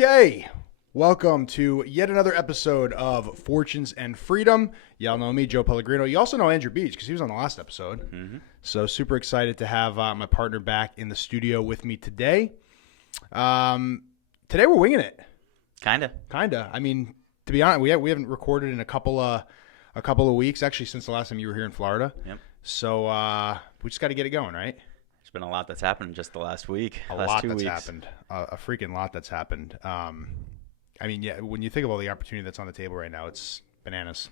Okay, welcome to yet another episode of Fortunes and Freedom. Y'all know me, Joe Pellegrino. You also know Andrew Beach because he was on the last episode. Mm-hmm. So super excited to have my partner back in the studio with me today. Today we're winging it. Kinda. I mean, to be honest, we haven't recorded in a couple of weeks. Actually, since the last time you were here in Florida. Yep. So we just got to get it going, right? There's been a lot that's happened just the last week. A freaking lot that's happened. I mean, yeah, when you think of all the opportunity that's on the table right now, it's bananas.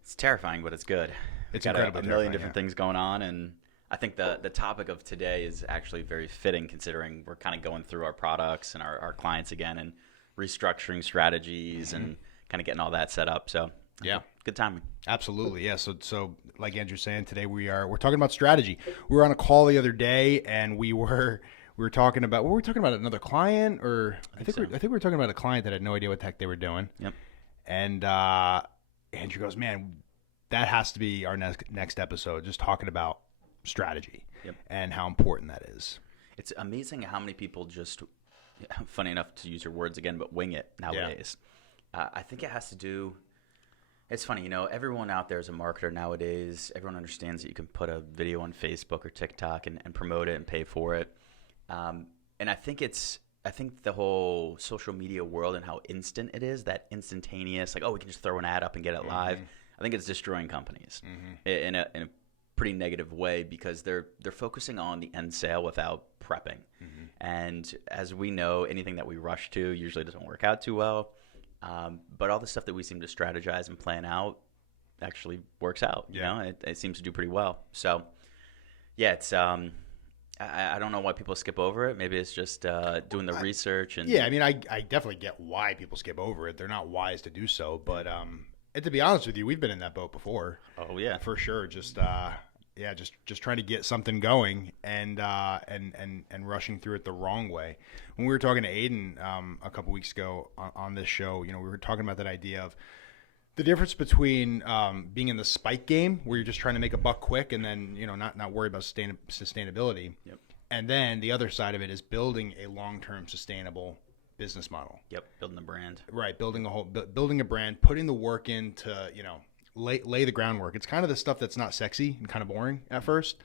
It's terrifying, but it's good. It's got incredibly a million different things going on, and I think the topic of today is actually very fitting considering we're kind of going through our products and our clients again and restructuring strategies and kind of getting all that set up. So yeah, good timing. Absolutely, yeah. So like Andrew's saying, today we're talking about strategy. We were on a call the other day, and we were talking about another client, or I think we were talking about a client that had no idea what the heck they were doing. Yep. And Andrew goes, "Man, that has to be our next episode, just talking about strategy and how important that is." It's amazing how many people just, funny enough to use your words again, but wing it nowadays. Yeah. I think it has to do. It's funny, everyone out there is a marketer nowadays. Everyone understands that you can put a video on Facebook or TikTok and promote it and pay for it. And I think the whole social media world and how instant it is, that instantaneous, like, oh, we can just throw an ad up and get it live. I think it's destroying companies in a pretty negative way because they're focusing on the end sale without prepping. And as we know, anything that we rush to usually doesn't work out too well. But all the stuff that we seem to strategize and plan out actually works out. It seems to do pretty well. So, yeah, it's I don't know why people skip over it. Maybe it's just doing the research. And yeah, I mean, I definitely get why people skip over it. They're not wise to do so. But and to be honest with you, we've been in that boat before. Oh yeah, for sure. Just trying to get something going and rushing through it the wrong way. When we were talking to Aiden a couple weeks ago on this show, we were talking about that idea of the difference between being in the spike game where you're just trying to make a buck quick and then not worry about sustainability. Yep. And then the other side of it is building a long-term sustainable business model. Yep. Building a brand. Right. Building a brand, putting the work in to lay the groundwork. It's kind of the stuff that's not sexy and kind of boring at first.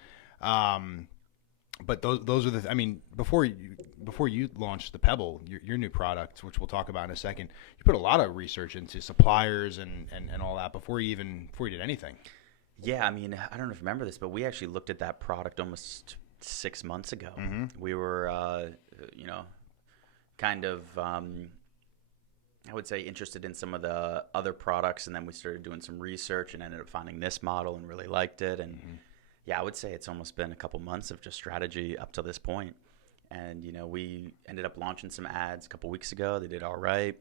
But those are I mean, before you launched the Pebble, your new product, which we'll talk about in a second, you put a lot of research into suppliers and all that before you did anything. Yeah, I mean, I don't know if you remember this, but we actually looked at that product almost 6 months ago. We were, kind of, I would say, interested in some of the other products, and then we started doing some research and ended up finding this model and really liked it. And yeah, I would say it's almost been a couple months of just strategy up to this point. And, we ended up launching some ads a couple weeks ago. They did all right.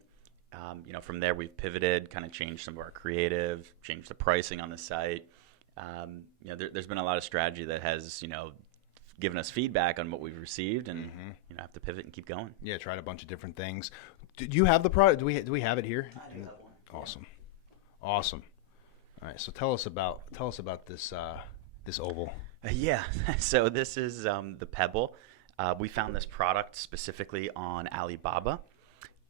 From there, we've pivoted, kind of changed some of our creative, changed the pricing on the site. There's been a lot of strategy that has, given us feedback on what we've received and, have to pivot and keep going. Yeah, tried a bunch of different things. Do you have the product? Do we have it here? I do have one. Awesome. All right, so tell us about this this oval. Yeah, so this is the Pebble. We found this product specifically on Alibaba.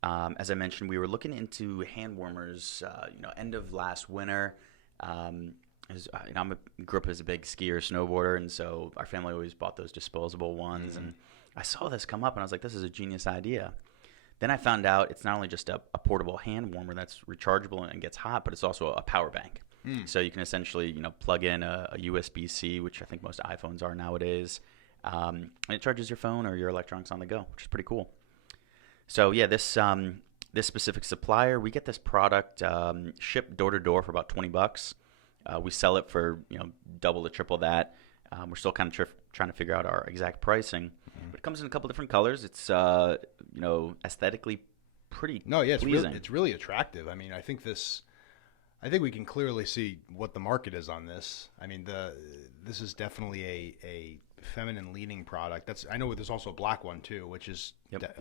As I mentioned, we were looking into hand warmers. End of last winter. I grew up as a big skier, snowboarder, and so our family always bought those disposable ones. And I saw this come up, and I was like, "This is a genius idea." Then I found out it's not only just a portable hand warmer that's rechargeable and gets hot, but it's also a power bank. So you can essentially, plug in a USB-C, which I think most iPhones are nowadays, and it charges your phone or your electronics on the go, which is pretty cool. So yeah, this specific supplier, we get this product shipped door to door for about $20. We sell it for double to triple that. We're still kind of trying to figure out our exact pricing, but it comes in a couple different colors. It's aesthetically pretty pleasing. It's really attractive. I mean, I think we can clearly see what the market is on this. I mean, this is definitely a feminine leaning product. I know there's also a black one too, which is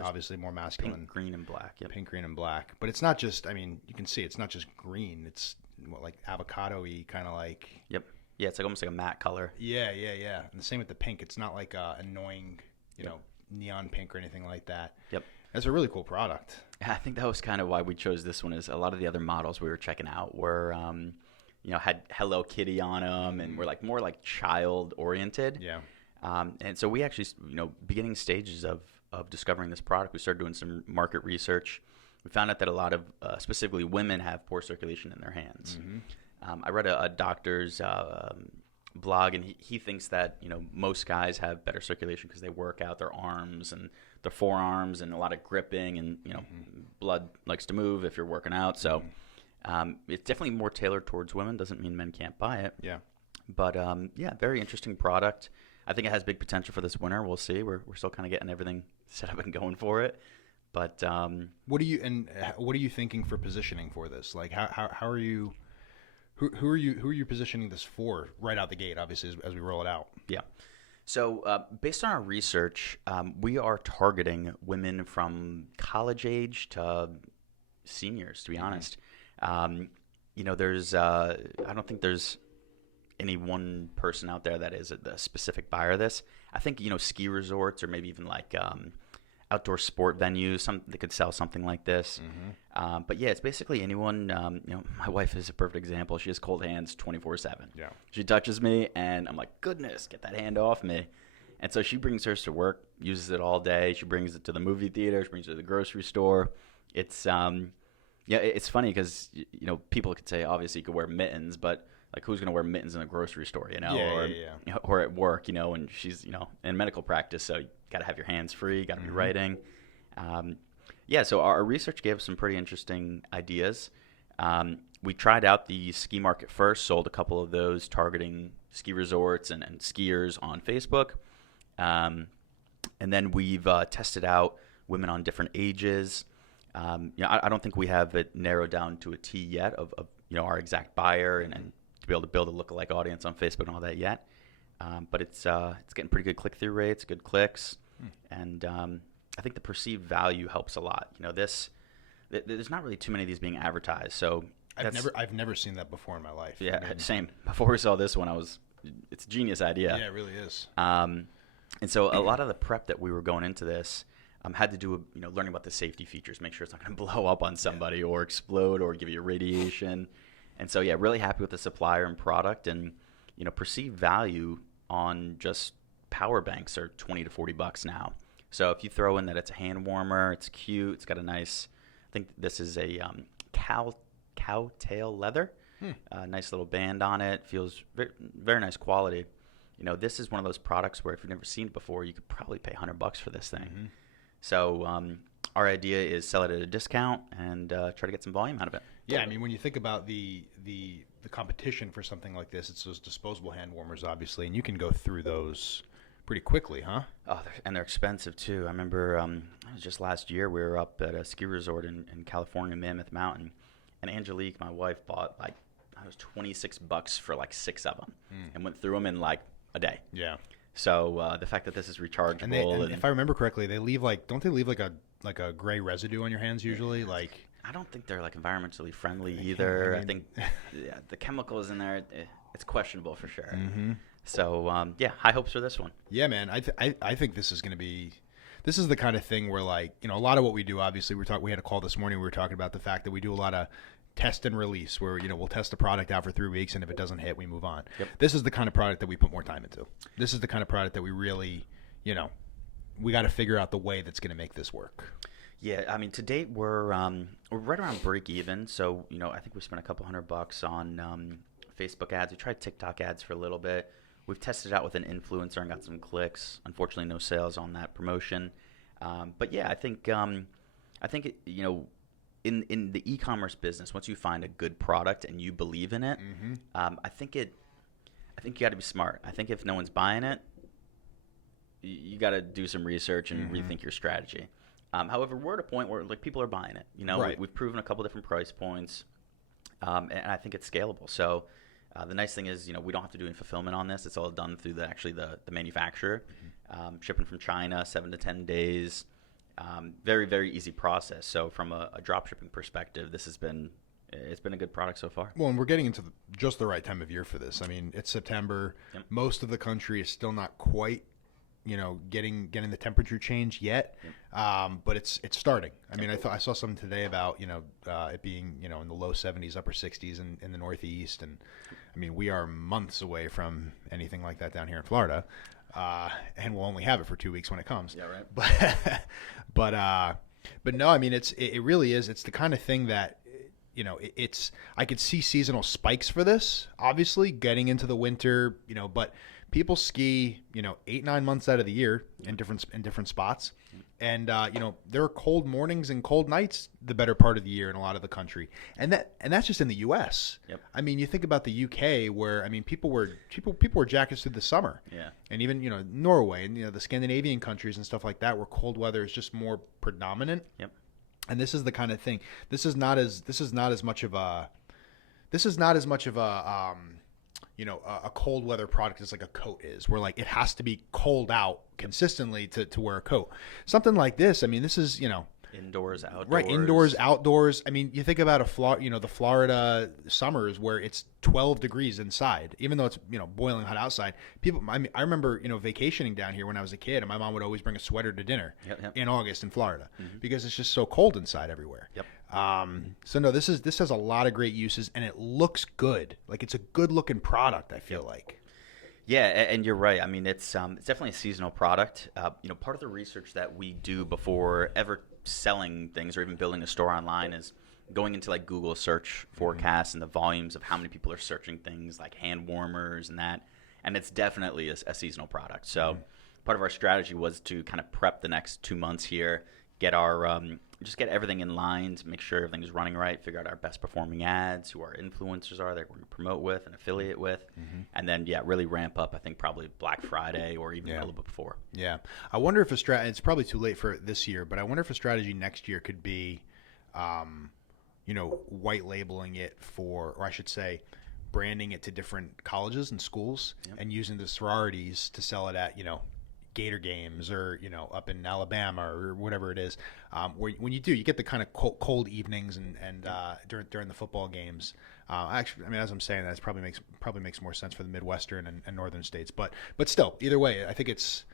obviously more masculine. Pink, green, and black. Yep. Pink, green, and black. But it's not just. I mean, you can see it's not just green. It's like avocado-y, kind of like. Yep. Yeah, it's like almost like a matte color. Yeah. And the same with the pink. It's not like annoying, neon pink or anything like that. Yep. That's a really cool product. I think that was kind of why we chose this one. Is a lot of the other models we were checking out were, had Hello Kitty on them, and were like more like child oriented. Yeah. And so we actually, beginning stages of discovering this product, we started doing some market research. We found out that a lot of, specifically women, have poor circulation in their hands. I read a doctor's blog, and he thinks that most guys have better circulation because they work out their arms and their forearms and a lot of gripping, and blood likes to move if you're working out. So it's definitely more tailored towards women. Doesn't mean men can't buy it. Yeah. But very interesting product. I think it has big potential for this winter. We'll see. We're still kind of getting everything set up and going for it. But what are you thinking for positioning for this? Like how are you? Who are you positioning this for right out the gate? Obviously, as we roll it out. Yeah. So based on our research, we are targeting women from college age to seniors. To be honest, there's I don't think there's any one person out there that is the specific buyer of this. I think ski resorts, or maybe even like outdoor sport venues, they could sell something like this. But yeah, it's basically anyone. My wife is a perfect example. She has cold hands 24/7. Yeah. She touches me and I'm like, goodness, get that hand off me. And so she brings hers to work, uses it all day. She brings it to the movie theater. She brings it to the grocery store. It's it's funny because people could say obviously you could wear mittens, but like, who's going to wear mittens in a grocery store, or at work, and she's, in medical practice. So you got to have your hands free, you got to be writing. So our research gave us some pretty interesting ideas. We tried out the ski market first, sold a couple of those targeting ski resorts and skiers on Facebook. And then we've tested out women on different ages. I don't think we have it narrowed down to a T yet of our exact buyer and to be able to build a lookalike audience on Facebook and all that yet. But it's getting pretty good click-through rates, good clicks, and I think the perceived value helps a lot. There's not really too many of these being advertised, so I've never seen that before in my life. Yeah, same. Before we saw this one, it's a genius idea. Yeah, it really is. And so a lot of the prep that we were going into this had to do with learning about the safety features, make sure it's not going to blow up on somebody or explode or give you radiation. And so, yeah, really happy with the supplier and product, and perceived value on just power banks are $20 to $40 now. So if you throw in that it's a hand warmer, it's cute, it's got a nice, I think this is a cow tail leather, nice little band on it, feels very, very nice quality. This is one of those products where if you've never seen it before, you could probably pay $100 for this thing. So our idea is sell it at a discount and try to get some volume out of it. Yeah, I mean, when you think about the competition for something like this, it's those disposable hand warmers, obviously, and you can go through those pretty quickly, huh? Oh, they're expensive too. I remember it was just last year we were up at a ski resort in California, Mammoth Mountain, and Angelique, my wife, bought like $26 for like 6 of them, and went through them in like a day. Yeah. So the fact that this is rechargeable, and if I remember correctly, they leave don't they leave like a gray residue on your hands usually? Like, I don't think they're like environmentally friendly either. I think the chemicals in there, it's questionable for sure. So high hopes for this one. Yeah, man. I think this is going to be. This is the kind of thing where, like, a lot of what we do. Obviously, we had a call this morning. We were talking about the fact that we do a lot of test and release, where we'll test a product out for 3 weeks, and if it doesn't hit, we move on. Yep. This is the kind of product that we put more time into. This is the kind of product that we really, we got to figure out the way that's going to make this work. Yeah, I mean, to date we're right around break even. So I think we spent a couple $100 on Facebook ads. We tried TikTok ads for a little bit. We've tested it out with an influencer and got some clicks. Unfortunately, no sales on that promotion. But yeah, I think in the e-commerce business, once you find a good product and you believe in it, I think you got to be smart. I think if no one's buying it, you got to do some research and rethink your strategy. However, we're at a point where like people are buying it. Right. We've proven a couple different price points, and I think it's scalable. So the nice thing is, we don't have to do any fulfillment on this. It's all done through the manufacturer, shipping from China, 7 to 10 days. Very, very easy process. So from a drop shipping perspective, it's been a good product so far. Well, and we're getting into just the right time of year for this. I mean, it's September. Yep. Most of the country is still not quite getting the temperature change yet, but it's starting. I mean, I saw something today about it being in the low 70s, upper 60s in the Northeast, and I mean we are months away from anything like that down here in Florida, and we'll only have it for 2 weeks when it comes. Yeah, right. But no, I mean it really is. It's the kind of thing that I could see seasonal spikes for this, obviously getting into the winter, but people ski, 8-9 months out of the year in different spots. And, there are cold mornings and cold nights the better part of the year in a lot of the country. And that's just in the U.S. Yep. I mean, you think about the U.K. where, I mean, people were jackets through the summer. Yeah. And even, Norway and, the Scandinavian countries and stuff like that where cold weather is just more predominant. Yep. And this is the kind of thing. This is not as much of a a cold weather product as like a coat is, where like it has to be cold out consistently to wear a coat. Something like this, I mean, this is Indoors, outdoors. right, indoors, outdoors. I mean, you think about the Florida summers where it's 12 degrees inside, even though it's boiling hot outside. I remember vacationing down here when I was a kid, and my mom would always bring a sweater to dinner in August in Florida because it's just so cold inside everywhere. Yep. So no, this has a lot of great uses, and it looks good. Like it's a good looking product, I feel like. Yeah, and you're right. I mean, it's definitely a seasonal product. Part of the research that we do before ever selling things or even building a store online is going into like Google search forecasts and the volumes of how many people are searching things like hand warmers and that. And it's definitely a seasonal product. So part of our strategy was to kind of prep the next 2 months here, get our just get everything in line to make sure everything's running right, figure out our best performing ads, who our influencers are that we're going to promote with and affiliate with, and then really ramp up. I think probably Black Friday or even a little bit before. Yeah, I wonder if it's probably too late for this year, but I wonder if a strategy next year could be, white labeling it or I should say, branding it to different colleges and schools and using the sororities to sell it at Gator games or up in Alabama or whatever it is, where when you get the kind of cold evenings and during the football games. Actually, I mean, as I'm saying, that probably makes more sense for the Midwestern and northern states, but still, either way, I think it's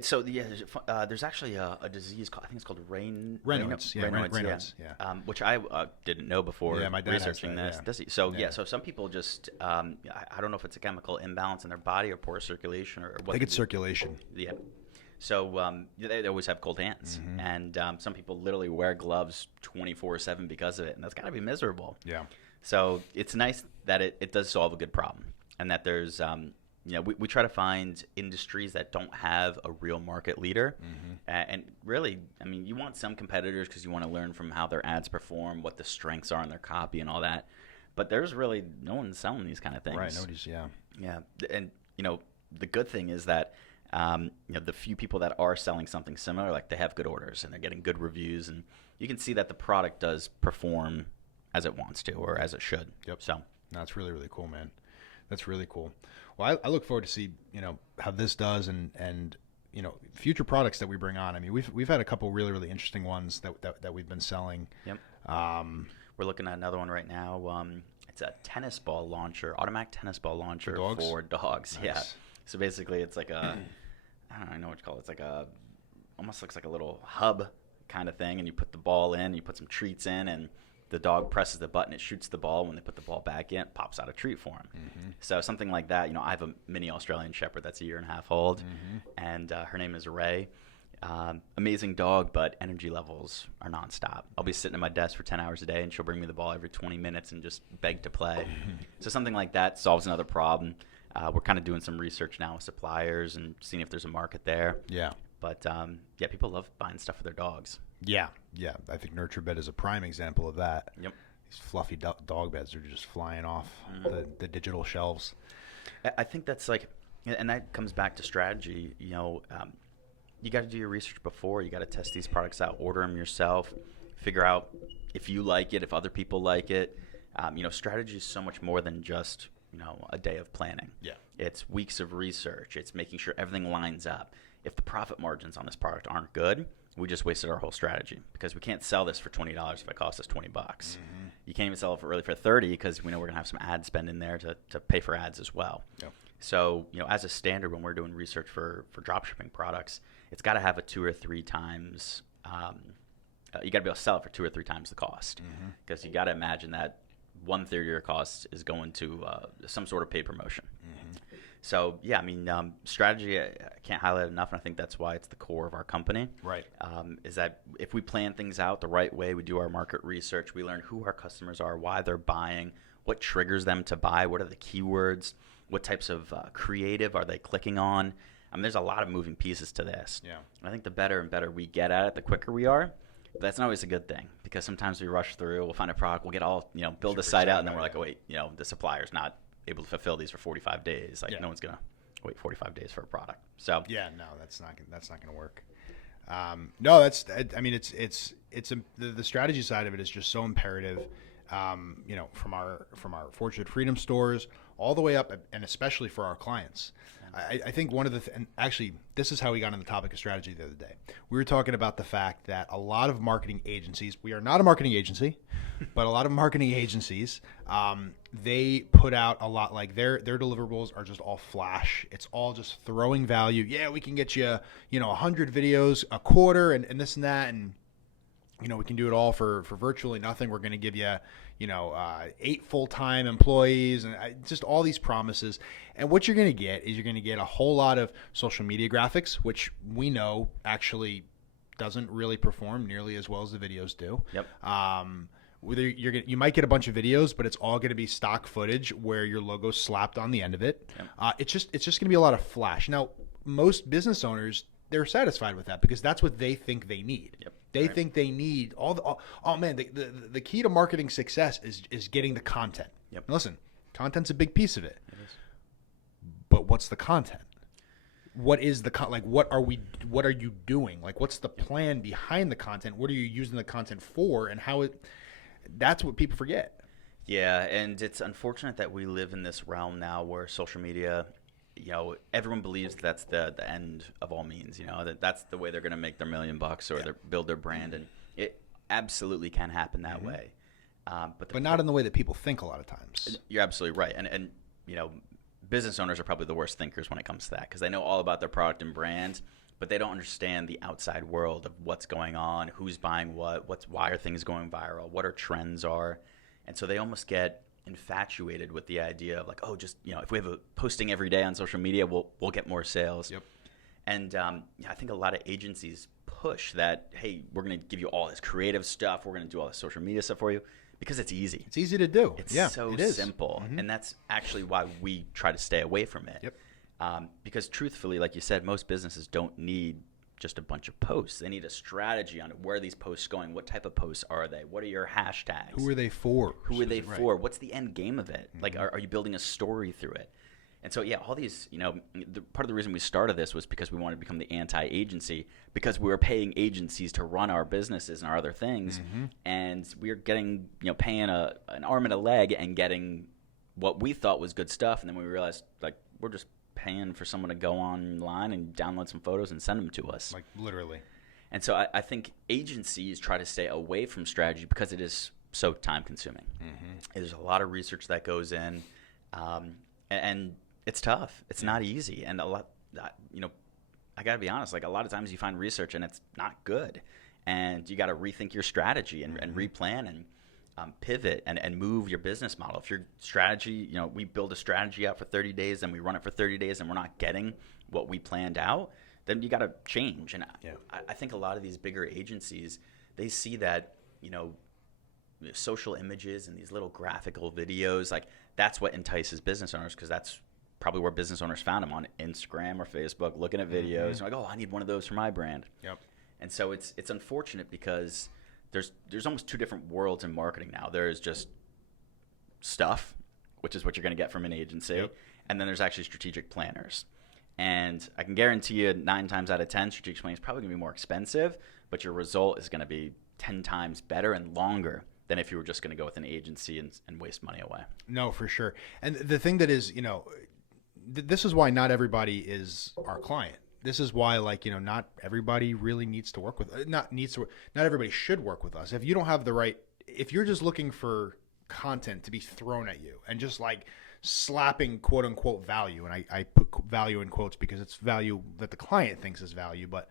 So there's actually a disease called, I think it's called Raynaud's. Which I didn't know before my dad researching has that, this. So so some people just I don't know if it's a chemical imbalance in their body or poor circulation or what. I think it's circulation. Yeah. So they always have cold hands, and some people literally wear gloves 24/7 because of it, and that's got to be miserable. Yeah. So it's nice that it does solve a good problem, and that there's we try to find industries that don't have a real market leader. And really, I mean, you want some competitors because you want to learn from how their ads perform, what the strengths are in their copy and all that. But there's really no one selling these kind of things. Right, nobody's, Yeah, and, the good thing is that, the few people that are selling something similar, like they have good orders and they're getting good reviews. And you can see that the product does perform as it wants to or as it should. Yep. So. No, it's really, really cool, man. That's really cool. Well, I look forward to see how this does and future products that we bring on. I mean, we've had a couple really, really interesting ones that we've been selling. Yep. We're looking at another one right now. It's a tennis ball launcher, automatic tennis ball launcher for dogs. Nice. Yeah. So basically, it's like I don't know what you call it. It's like almost looks like a little hub kind of thing, and you put the ball in, you put some treats in, and the dog presses the button, it shoots the ball. When they put the ball back in, it pops out a treat for him. So something like that. I have a mini Australian Shepherd that's 1.5 years old, and her name is Ray. Amazing dog, but energy levels are nonstop. I'll be sitting at my desk for 10 hours a day, and she'll bring me the ball every 20 minutes and just beg to play. So something like that solves another problem. We're kind of doing some research now with suppliers and seeing if there's a market there. Yeah. But, people love buying stuff for their dogs. Yeah. I think Nurture Bed is a prime example of that. Yep. These fluffy dog beds are just flying off the digital shelves. I think that's and that comes back to strategy. You got to do your research before. You got to test these products out, order them yourself, figure out if you like it, if other people like it. Strategy is so much more than just a day of planning. Yeah. It's weeks of research. It's making sure everything lines up. If the profit margins on this product aren't good, we just wasted our whole strategy because we can't sell this for $20 if it costs us $20. You can't even sell it for $30 because we know we're going to have some ad spend in there to pay for ads as well. Yep. So, as a standard, when we're doing research for dropshipping products, it's got to have a 2 or 3 times. You got to be able to sell it for 2 or 3 times the cost, because you got to imagine that 1/3 of your cost is going to some sort of paid promotion. So yeah, I mean, strategy, I can't highlight enough, and I think that's why it's the core of our company. Right. Is that if we plan things out the right way, we do our market research, we learn who our customers are, why they're buying, what triggers them to buy, what are the keywords, what types of creative are they clicking on. I mean, there's a lot of moving pieces to this. Yeah. And I think the better and better we get at it, the quicker we are. But that's not always a good thing, because sometimes we rush through, we'll find a product, we'll get all, build a site out, and then we're like, oh, wait, the supplier's not able to fulfill these for 45 days. Like, no one's going to wait 45 days for a product. So yeah, no, that's not going to work. No, I mean, the strategy side of it is just so imperative. From our Fortunate Freedom stores all the way up, and especially for our clients. I think one of the and actually, this is how we got on the topic of strategy the other day. We were talking about the fact that a lot of marketing agencies, we are not a marketing agency, but a lot of marketing agencies, they put out a lot, like their deliverables are just all flash. It's all just throwing value. Yeah, we can get you, 100 videos a quarter and this and that, and we can do it all for virtually nothing. We're going to give you, 8 full-time employees, and just all these promises. And what you're going to get is you're going to get a whole lot of social media graphics, which we know actually doesn't really perform nearly as well as the videos do. Yep. Whether you might get a bunch of videos, but it's all going to be stock footage where your logo's slapped on the end of it. Yep. It's just going to be a lot of flash. Now, most business owners, they're satisfied with that because that's what they think they need. Yep. They think they need the key to marketing success is getting the content. Yep. Now listen, content's a big piece of it. It is. But what's the content? What is the what are you doing? Like, what's the plan behind the content? What are you using the content for, and that's what people forget. Yeah, and it's unfortunate that we live in this realm now where social media, everyone believes that's the end of all means, that's the way they're going to make their $1 million or build their brand. And it absolutely can happen that way. But not in the way that people think a lot of times. You're absolutely right. And business owners are probably the worst thinkers when it comes to that, because they know all about their product and brand, but they don't understand the outside world of what's going on, who's buying why are things going viral, what our trends are. And so they almost get infatuated with the idea of like, oh, just if we have a posting every day on social media, we'll get more sales. Yep. And I think a lot of agencies push that, hey, we're going to give you all this creative stuff, we're going to do all this social media stuff for you, because it's easy. It's easy to do. It's so simple, and that's actually why we try to stay away from it. Yep. Because truthfully, like you said, most businesses don't need just a bunch of posts. They need a strategy on where are these posts going, what type of posts are they, what are your hashtags, who are they for, what's the end game of it, like are you building a story through it? And so all these, part of the reason we started this was because we wanted to become the anti-agency, because we were paying agencies to run our businesses and our other things, and we were getting paying an arm and a leg and getting what we thought was good stuff, and then we realized like we're just paying for someone to go online and download some photos and send them to us. Like literally. And so I think agencies try to stay away from strategy because it is so time consuming. There's a lot of research that goes in, and it's tough. It's not easy. And I got to be honest, like a lot of times you find research and it's not good, and you got to rethink your strategy and replan and pivot and move your business model. If your strategy, we build a strategy out for 30 days and we run it for 30 days and we're not getting what we planned out, then you got to change. And I think a lot of these bigger agencies, they see that, social images and these little graphical videos, like that's what entices business owners, because that's probably where business owners found them, on Instagram or Facebook, looking at videos. Like, oh, I need one of those for my brand. Yep. And so it's unfortunate because there's almost two different worlds in marketing now. There's just stuff, which is what you're going to get from an agency, and then there's actually strategic planners. And I can guarantee you 9 times out of 10, strategic planning is probably going to be more expensive, but your result is going to be 10 times better and longer than if you were just going to go with an agency and waste money away. No, for sure. And the thing that is, this is why not everybody is our client. This is why, not everybody really needs to work with, not everybody should work with us. If you don't have if you're just looking for content to be thrown at you and just like slapping quote unquote value, and I put value in quotes because it's value that the client thinks is value. But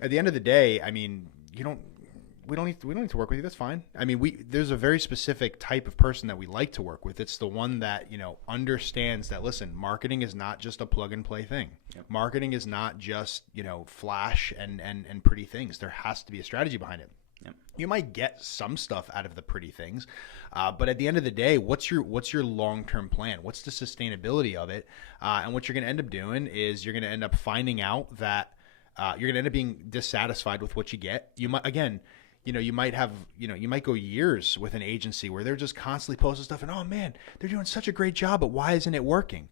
at the end of the day, I mean, we don't need to work with you. That's fine. I mean, there's a very specific type of person that we like to work with. It's the one that, understands that, listen, marketing is not just a plug and play thing. Yep. Marketing is not just, flash and pretty things. There has to be a strategy behind it. Yep. You might get some stuff out of the pretty things, but at the end of the day, what's your long-term plan? What's the sustainability of it? And what you're going to end up doing is you're going to end up finding out that you're going to end up being dissatisfied with what you get. You might, again, you might have, you might go years with an agency where they're just constantly posting stuff and, oh man, they're doing such a great job, but why isn't it working?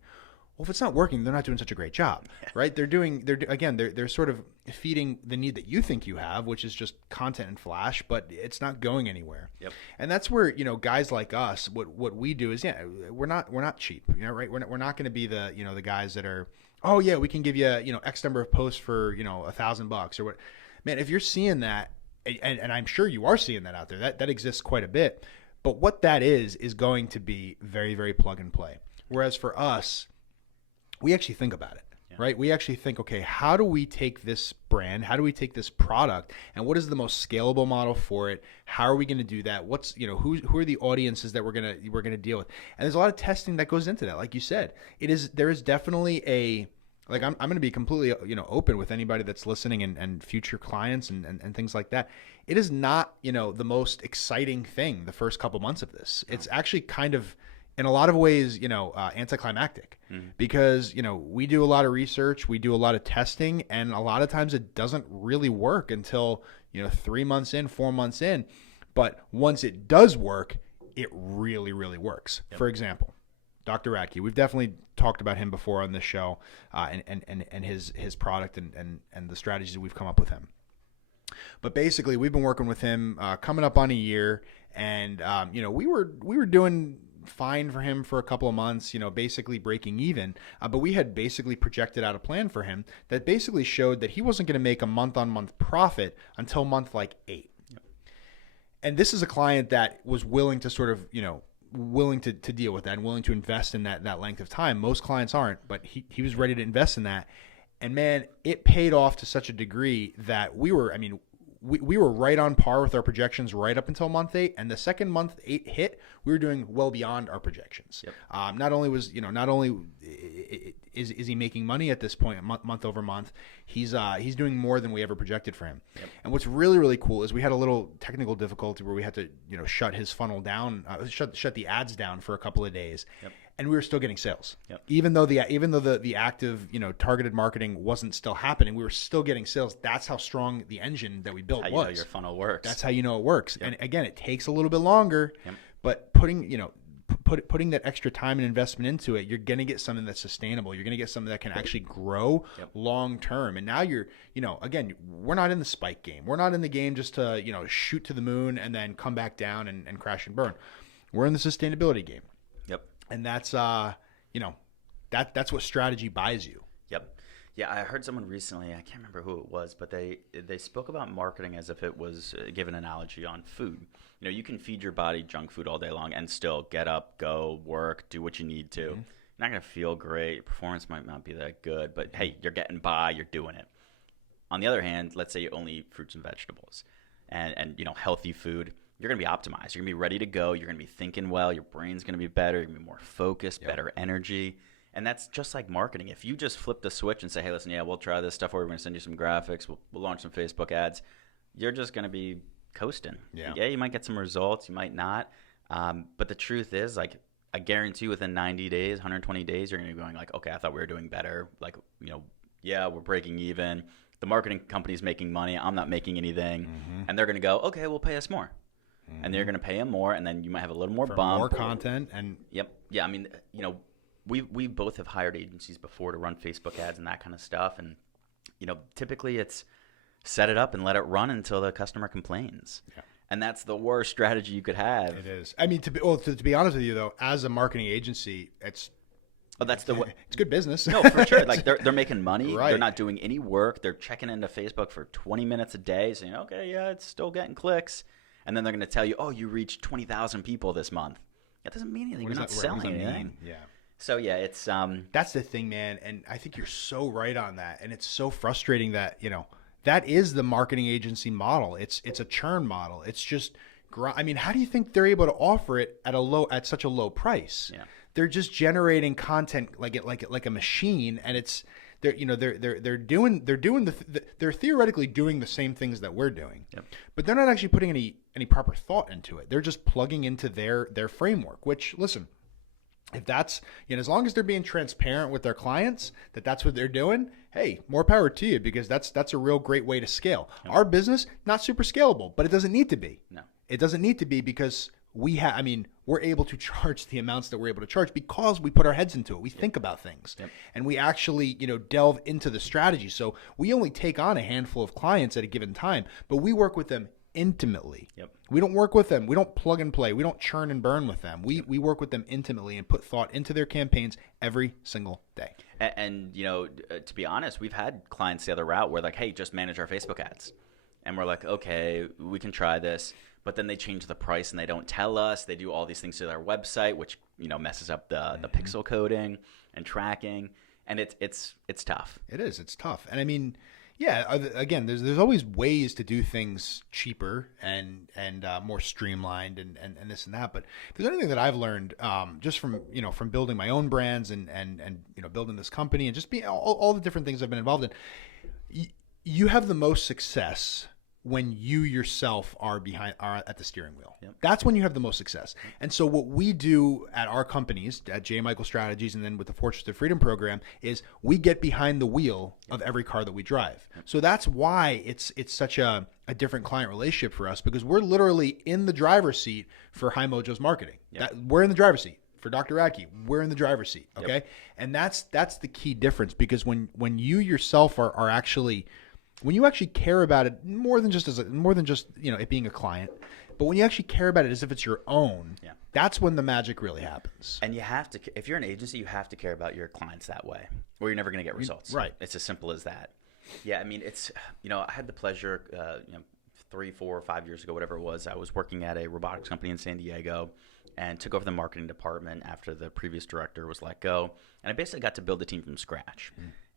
Well, if it's not working, they're not doing such a great job, right? They're sort of feeding the need that you think you have, which is just content and flash, but it's not going anywhere. Yep. And that's where, guys like us, what we do is, we're not cheap, right? We're not going to be the, the guys that are, oh yeah, we can give you, X number of posts for, $1,000 or what. Man, if you're seeing that, and I'm sure you are seeing that out there, that exists quite a bit, but what that is going to be very, very plug and play. Whereas for us, we actually think about it, right? We actually think, okay, how do we take this brand? How do we take this product? And what is the most scalable model for it? How are we going to do that? What's, who are the audiences that we're going to deal with? And there's a lot of testing that goes into that. Like you said, there is definitely I'm going to be completely, open with anybody that's listening and future clients and things like that. It is not, the most exciting thing the first couple months of this. It's actually kind of, in a lot of ways, anticlimactic because, we do a lot of research, we do a lot of testing, and a lot of times it doesn't really work until, 3 months in, 4 months in. But once it does work, it really, really works. Yep. For example, Dr. Radke, we've definitely talked about him before on this show and his product and the strategies that we've come up with him. But basically, we've been working with him coming up on a year, and we were doing fine for him for a couple of months, basically breaking even. But we had basically projected out a plan for him that basically showed that he wasn't going to make a month-on-month profit until month like 8. Yep. And this is a client that was willing to sort of, willing to deal with that and willing to invest in that length of time. Most clients aren't, but he was ready to invest in that. And man, it paid off to such a degree that we were right on par with our projections right up until month 8. And the second month 8 hit, we were doing well beyond our projections. Yep. Not only is he making money at this point month over month, he's doing more than we ever projected for him. Yep. And what's really, really cool is we had a little technical difficulty where we had to, shut his funnel down, shut the ads down for a couple of days. Yep. And we were still getting sales. Yep. Even though the active, targeted marketing wasn't still happening, we were still getting sales. That's how strong the engine that we built was. That's how your funnel works. That's how you know it works. Yep. And again, it takes a little bit longer, but putting that extra time and investment into it, you're going to get something that's sustainable. You're going to get something that can actually grow long term. And now you're, again, we're not in the spike game. We're not in the game just to, shoot to the moon and then come back down and crash and burn. We're in the sustainability game. Yep. And that's, that's what strategy buys you. Yep. Yeah, I heard someone recently, I can't remember who it was, but they spoke about marketing as if it was, give an analogy on food. You can feed your body junk food all day long and still get up, go, work, do what you need to. Mm-hmm. You're not going to feel great. Your performance might not be that good, but hey, you're getting by, you're doing it. On the other hand, let's say you only eat fruits and vegetables and healthy food. You're going to be optimized. You're going to be ready to go. You're going to be thinking well. Your brain's going to be better. You're going to be more focused, better energy. And that's just like marketing. If you just flip the switch and say, hey, listen, we'll try this stuff, or we're going to send you some graphics, we'll launch some Facebook ads, you're just going to be coasting. Yeah, you might get some results. You might not. But the truth is, like, I guarantee you within 90 days, 120 days, you're going to be going like, okay, I thought we were doing better. Like, we're breaking even. The marketing company's making money. I'm not making anything. Mm-hmm. And they're going to go, okay, we'll pay us more. Mm-hmm. And they're going to pay them more, and then you might have a little more for bump. More content. And Yep. Yeah, I mean, we both have hired agencies before to run Facebook ads and that kind of stuff. And, typically it's set it up and let it run until the customer complains. Yeah. And that's the worst strategy you could have. It is. I mean, to be honest with you, though, as a marketing agency, it's good business. No, for sure. Like they're making money. Right. They're not doing any work. They're checking into Facebook for 20 minutes a day, saying, okay, yeah, it's still getting clicks. And then they're going to tell you, oh, you reached 20,000 people this month. That doesn't mean anything. What You're does not that, what selling does that anything. mean? Yeah. So yeah, it's That's the thing, man. And I think you're so right on that. And it's so frustrating that, that is the marketing agency model. It's a churn model. It's just, I mean, how do you think they're able to offer it at such a low price? Yeah. They're just generating content like a machine, and they're theoretically doing the same things that we're doing, Yep. but they're not actually putting any proper thought into it. They're just plugging into their framework. Which, listen, if that's, as long as they're being transparent with their clients that's what they're doing, hey, more power to you, because that's a real great way to scale. Yep. Our business, not super scalable, but it doesn't need to be. No. It doesn't need to be, because we're able to charge the amounts that we're able to charge because we put our heads into it. We think about things, and we actually, delve into the strategy. So we only take on a handful of clients at a given time, but we work with them intimately. Yep. We don't work with them. We don't plug and play. We don't churn and burn with them. We work with them intimately and put thought into their campaigns every single day. And to be honest, we've had clients the other route where like, hey, just manage our Facebook ads. And we're like, okay, we can try this. But then they change the price and they don't tell us. They do all these things to their website, which messes up the pixel coding and tracking, and it's tough. It is. It's tough. And I mean, yeah. Again, there's always ways to do things cheaper and more streamlined and this and that. But if there's anything that I've learned just from building my own brands and building this company and just being all the different things I've been involved in, you have the most success when you yourself are at the steering wheel. Yep. That's when you have the most success. And so what we do at our companies, at J. Michael Strategies, and then with the Fortress of Freedom program, is we get behind the wheel of every car that we drive. So that's why it's such a different client relationship for us, because we're literally in the driver's seat for High Mojo's marketing. Yep. We're in the driver's seat. For Dr. Radke, we're in the driver's seat. Okay. Yep. And that's the key difference, because when you yourself are actually, when you actually care about it more than just it being a client, but when you actually care about it as if it's your own, that's when the magic really happens. And you have to, if you're an agency, you have to care about your clients that way, or you're never going to get results. Right. It's as simple as that. Yeah. I mean, it's, I had the pleasure, 3, 4, 5 years ago, whatever it was, I was working at a robotics company in San Diego and took over the marketing department after the previous director was let go. And I basically got to build a team from scratch.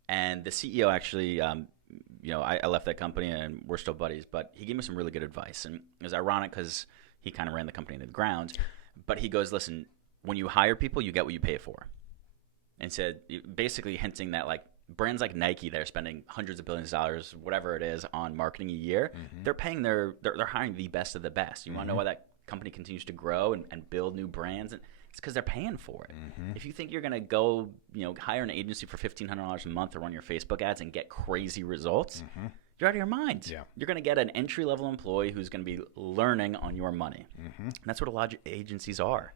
And the CEO actually, I left that company and we're still buddies, but he gave me some really good advice. And it was ironic because he kind of ran the company into the ground. But he goes, listen, when you hire people, you get what you pay for. And said, basically hinting that like brands like Nike, they're spending hundreds of billions of dollars, whatever it is, on marketing a year. They're paying they're hiring the best of the best. You want to know why that company continues to grow and build new brands? And it's because they're paying for it. If you think you're going to go, hire an agency for $1,500 a month to run your Facebook ads and get crazy results, you're out of your mind. Yeah. You're going to get an entry-level employee who's going to be learning on your money. And that's what a lot of agencies are,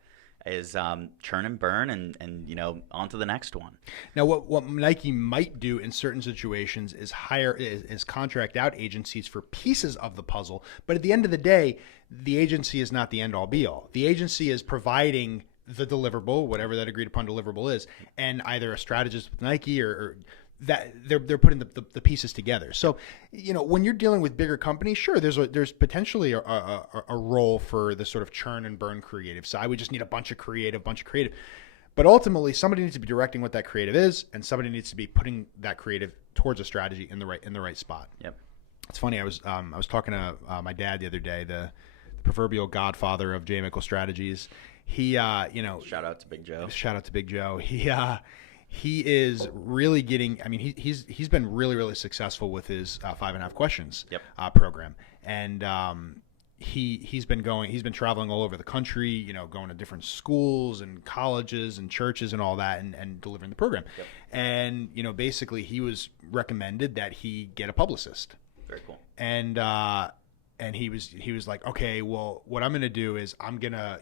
is churn and burn and on to the next one. Now, what Nike might do in certain situations is is contract out agencies for pieces of the puzzle. But at the end of the day, the agency is not the end-all be-all. The agency is providing the deliverable, whatever that agreed upon deliverable is, and either a strategist with Nike or that they're putting the pieces together. So, when you're dealing with bigger companies, sure, there's potentially a role for the sort of churn and burn creative side. We just need a bunch of creative. But ultimately, somebody needs to be directing what that creative is, and somebody needs to be putting that creative towards a strategy in the right spot. Yep. It's funny. I was talking to my dad the other day, the proverbial godfather of J. Michael Strategies. He, shout out to Big Joe. Shout out to Big Joe. He is really getting. I mean, he's been really, really successful with his 5.5 Questions program, and he's been traveling all over the country. Going to different schools and colleges and churches and all that, and delivering the program. Yep. And basically, he was recommended that he get a publicist. Very cool. And he was like, okay, well, what I'm gonna do is I'm gonna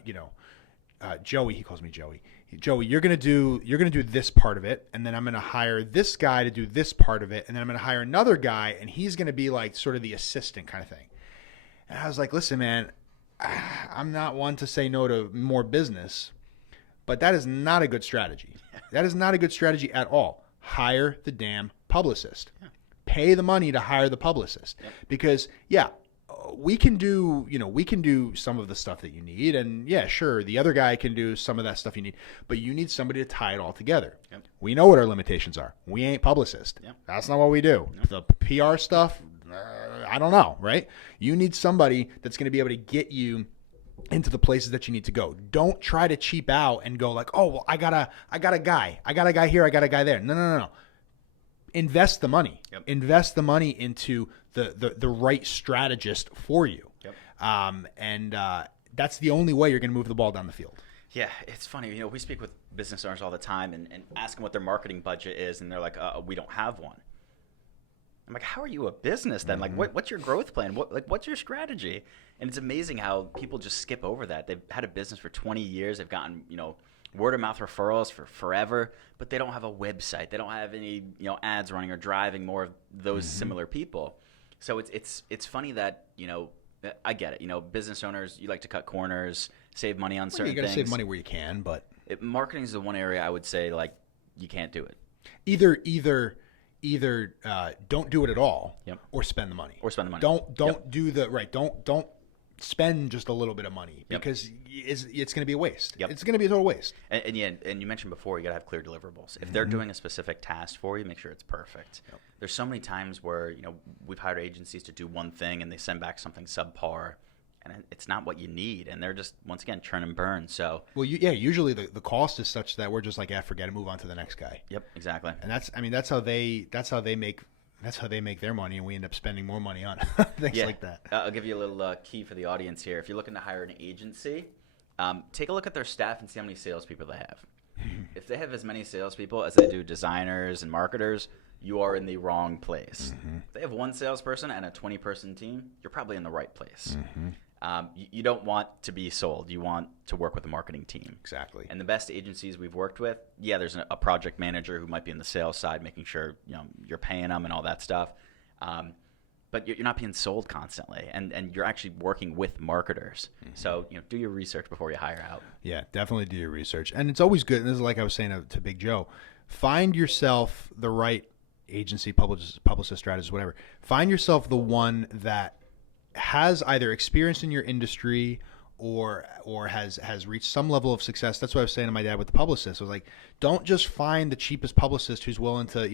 Joey, he calls me Joey. Joey, you're gonna do this part of it, and then I'm gonna hire this guy to do this part of it, and then I'm gonna hire another guy, and he's gonna be like sort of the assistant kind of thing. And I was like, listen, man, I'm not one to say no to more business, but that is not a good strategy. That is not a good strategy at all. Hire the damn publicist. Pay the money to hire the publicist, because we can do some of the stuff that you need, and yeah, sure, the other guy can do some of that stuff you need, but you need somebody to tie it all together. Yep. We know what our limitations are. We ain't publicists. Yep. That's not what we do. The PR stuff, I don't know, right? You need somebody that's going to be able to get you into the places that you need to go. Don't try to cheap out and go like, oh, well, I got a guy here, I got a guy there. No. Invest the money. Yep. Invest the money into the right strategist for you. Yep. And that's the only way you're going to move the ball down the field. Yeah, it's funny. We speak with business owners all the time and ask them what their marketing budget is, and they're like, we don't have one. I'm like, how are you a business then? Mm-hmm. Like, what's your growth plan? What's your strategy? And it's amazing how people just skip over that. They've had a business for 20 years. They've gotten, word of mouth referrals for forever, but they don't have a website. They don't have any, ads running or driving more of those similar people. So it's funny that, I get it. Business owners, you like to cut corners, save money on certain things. You got to things. save money where you can, but marketing is the one area I would say like you can't do it. Either don't do it at all, Yep. or spend the money. Don't Don't do the right. Don't spend just a little bit of money, Yep. because it's going to be a waste. Yep. It's going to be a total waste. And you mentioned before, you got to have clear deliverables. If they're doing a specific task for you, make sure it's perfect. Yep. There's so many times where, we've hired agencies to do one thing and they send back something subpar, and it's not what you need. And they're just, once again, churn and burn. So, Usually the cost is such that we're just like, forget it, move on to the next guy. yep, exactly. And that's how they make their money, and we end up spending more money on things like that. I'll give you a little key for the audience here. If you're looking to hire an agency, take a look at their staff and see how many salespeople they have. If they have as many salespeople as they do designers and marketers, you are in the wrong place. If they have one salesperson and a 20-person team, you're probably in the right place. You don't want to be sold. You want to work with a marketing team. Exactly. And the best agencies we've worked with, there's a project manager who might be in the sales side, making sure you're paying them and all that stuff. But you're not being sold constantly, and you're actually working with marketers. So do your research before you hire out. Yeah, definitely do your research. And it's always good, and this is like I was saying to Big Joe, find yourself the right agency, publicist, strategist, whatever. Find yourself the one that has either experience in your industry or has reached some level of success. That's what I was saying to my dad with the publicist. I was like, don't just find the cheapest publicist who's willing to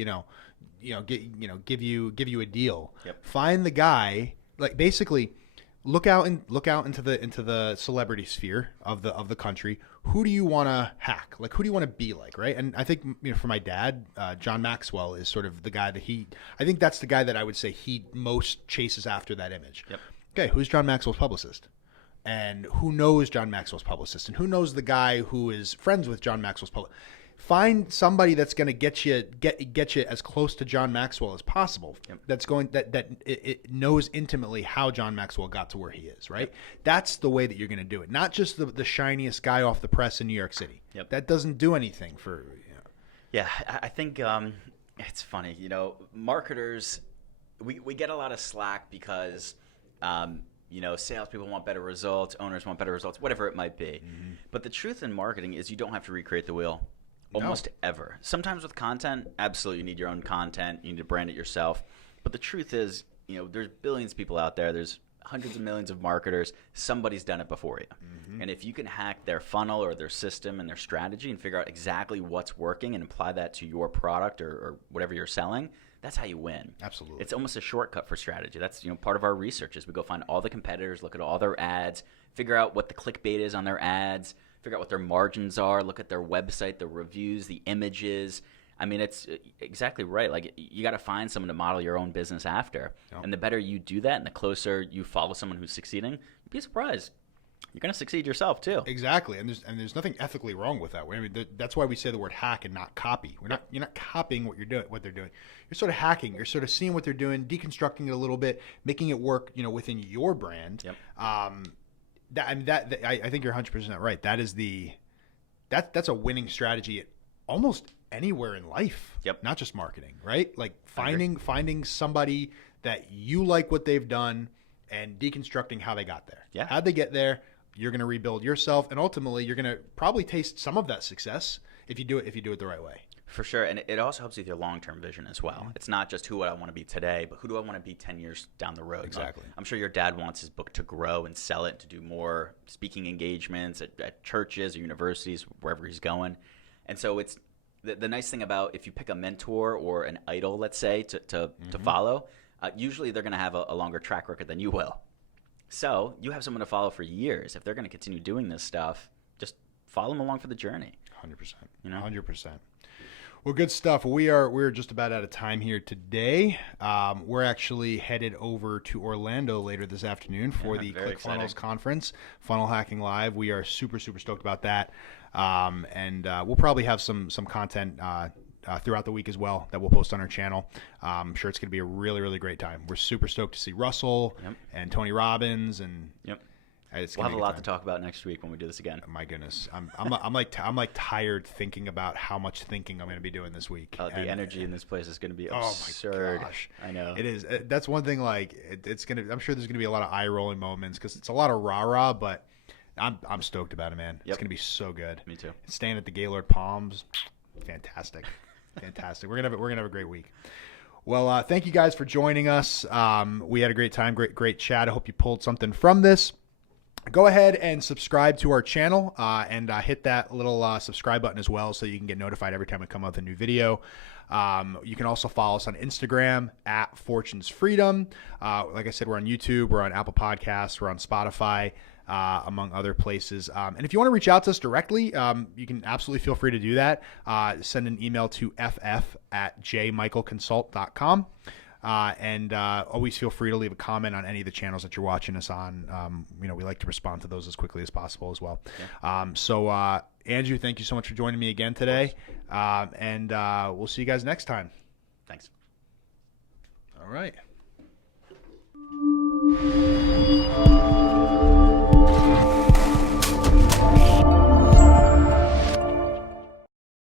give you a deal. Yep. Find the guy, like, basically look out into the celebrity sphere of the country. Who do you want to hack? Like, who do you want to be like, right? And I think for my dad, John Maxwell is sort of the guy that I think that's the guy that I would say he most chases after that image. Yep. Okay, who's John Maxwell's publicist? And who knows John Maxwell's publicist? And who knows the guy who is friends with John Maxwell's publicist? Find somebody that's going to get you as close to John Maxwell as possible. Yep. That's going that it knows intimately how John Maxwell got to where he is. Right. Yep. That's the way that you're going to do it. Not just the shiniest guy off the press in New York City. Yep. That doesn't do anything for. Yeah, I think it's funny. Marketers, we get a lot of slack because. Salespeople want better results, owners want better results, whatever it might be. But the truth in marketing is you don't have to recreate the wheel almost ever. Sometimes with content, absolutely, you need your own content. You need to brand it yourself. But the truth is, there's billions of people out there. There's hundreds of millions of marketers. Somebody's done it before you. And if you can hack their funnel or their system and their strategy and figure out exactly what's working and apply that to your product or whatever you're selling, that's how you win. Absolutely. It's almost a shortcut for strategy. That's part of our research is we go find all the competitors, look at all their ads, figure out what the clickbait is on their ads, figure out what their margins are, look at their website, the reviews, the images. I mean, it's exactly right. Like, you got to find someone to model your own business after. Yep. And the better you do that and the closer you follow someone who's succeeding, you'd be surprised. You're going to succeed yourself too. Exactly, and there's nothing ethically wrong with that. I mean, that's why we say the word hack and not copy. You're not copying what they're doing. You're sort of hacking. You're sort of seeing what they're doing, deconstructing it a little bit, making it work, within your brand. Yep. I think you're 100% right. That's a winning strategy at almost anywhere in life. Yep. Not just marketing, right? Like finding somebody that you like what they've done and deconstructing how they got there. Yeah. How'd they get there? You're going to rebuild yourself, and ultimately you're going to probably taste some of that success, if you do it the right way. For sure. And it also helps with your long-term vision as well. It's not just who I want to be today, but who do I want to be 10 years down the road? Exactly. I'm sure your dad wants his book to grow and sell it, to do more speaking engagements at churches or universities, wherever he's going. And so it's the nice thing about if you pick a mentor or an idol, let's say, to follow, usually they're going to have a longer track record than you will. So you have someone to follow for years. If they're going to continue doing this stuff, just follow them along for the journey. 100%. You know? 100%. Well, good stuff. We're just about out of time here today. We're actually headed over to Orlando later this afternoon for the ClickFunnels conference, Funnel Hacking Live. We are super stoked about that, and we'll probably have some content throughout the week as well that we'll post on our channel. I'm sure it's going to be a really great time. We're super stoked to see Russell and Tony Robbins and. We'll have a lot to talk about next week when we do this again. My goodness, I'm like tired thinking about how much thinking I'm going to be doing this week. The energy in this place is going to be absurd. Oh my gosh, I know it is. That's one thing. Like it's gonna. I'm sure there's going to be a lot of eye rolling moments because it's a lot of rah, but I'm stoked about it, man. It's going to be so good. Me too. Staying at the Gaylord Palms, fantastic. We're gonna have a great week. Well, thank you guys for joining us. We had a great time, great chat. I hope you pulled something from this. Go ahead and subscribe to our channel and hit that little subscribe button as well so you can get notified every time we come up with a new video. You can also follow us on Instagram at Fortunes Freedom. Like I said, we're on YouTube, we're on Apple Podcasts, we're on Spotify, among other places. And if you want to reach out to us directly, you can absolutely feel free to do that. Send an email to ff@jmichaelconsult.com. And always feel free to leave a comment on any of the channels that you're watching us on. We like to respond to those as quickly as possible as well. So Andrew, thank you so much for joining me again today. And we'll see you guys next time. Thanks. All right.